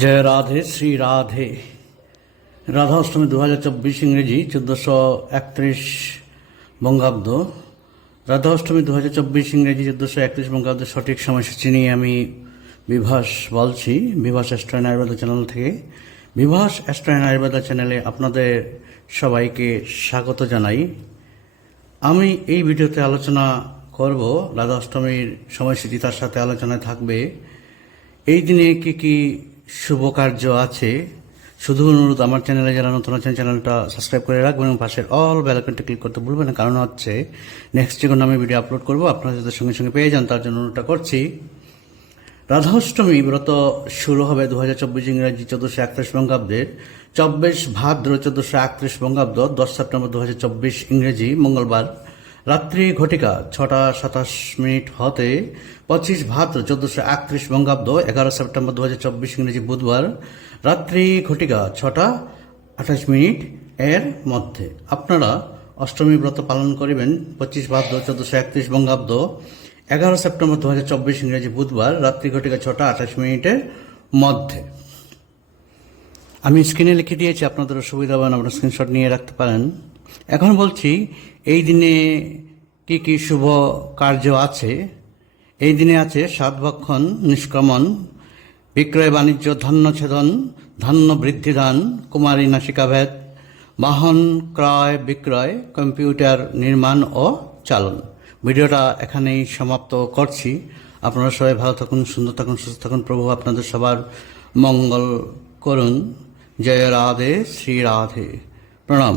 জয় রাধে, শ্রী রাধে। রাধা অষ্টমী দু হাজার চব্বিশ ইংরেজি চোদ্দোশো একত্রিশ বঙ্গাব্দ। রাধা অষ্টমী দু হাজার চব্বিশ ইংরেজি চোদ্দোশো একত্রিশ বঙ্গাব্দ সঠিক সময়সূচি নিয়ে আমি বিভাস বলছি। বিভাস অ্যাস্ট্রয়েন আয়ুর্বেদ চ্যানেল থেকে। বিভাস অ্যাস্ট্রয়েন আয়ুর্বেদ চ্যানেলে আপনাদের সবাইকে স্বাগত জানাই। আমি এই ভিডিওতে আলোচনা করব রাধা অষ্টমীর সময়সূচি, তার সাথে আলোচনায় থাকবে। এই দিনে কী কি শুভ কার্য আছে। শুধু অনুরোধ, আমার চ্যানেলে যারা নতুন আছেন চ্যানেলটা সাবস্ক্রাইব করে রাখবেন এবং পাশের অল বেলাকনটা ক্লিক করতে ভুলবেন না। কারণ হচ্ছে নেক্সট যে আমি ভিডিও আপলোড করব, আপনারা যাতে সঙ্গে সঙ্গে পেয়ে যান, তার জন্য অনুরোধটা করছি। রাধাষ্টমী ব্রত শুরু হবে দু হাজার চব্বিশ ইংরাজি চোদ্দশো একত্রিশ বঙ্গাব্দের চব্বিশ ভাদ্র চোদ্দশো একত্রিশ বঙ্গাব্দ, দশ সেপ্টেম্বর দু হাজার চব্বিশ ইংরেজি, মঙ্গলবার। রাত্রি ঘটিকা, ছটা সাতাশ মিনিট হতে পঁচিশ ভাদ্র চোদ্দশো একত্রিশ বঙ্গাব্দ, এগারো সেপ্টেম্বর দু হাজার চব্বিশ ইংরেজি বুধবার, রাত্রি ঘটিকা, ছটা আঠাশ মিনিট এর মধ্যে। আপনারা অষ্টমী ব্রত পালন করিবেন, পঁচিশ ভাদ্র চোদ্দশো একত্রিশ বঙ্গাব্দ, এগারো সেপ্টেম্বর দু হাজার চব্বিশ ইংরেজি বুধবার, রাত্রি ঘটিকা, ছটা আঠাশ মিনিটের মধ্যে। আমি স্ক্রিনে লিখে দিয়েছি আপনাদের সুবিধা হবে আপনারা স্ক্রিনশট নিয়ে রাখতে পারেন। এখন বলছি, এই দিনে কি কি শুভ কার্য আছে? এই দিনে আছে সাতভক্ষণ নিষ্ক্রমণ, বিক্রয় বাণিজ্য, ধান্য ছেদন, ধান্য বৃদ্ধিদান কুমারী নাসিকাভেদ বাহন ক্রয় বিক্রয়, কম্পিউটার নির্মাণ ও চালন। ভিডিওটা এখানেই সমাপ্ত করছি। আপনারা সবাই ভালো থাকুন, সুন্দর থাকুন, সুস্থ থাকুন। প্রভু আপনাদের সবার মঙ্গল করুন। জয় রাধে, শ্রী রাধে। প্রণাম।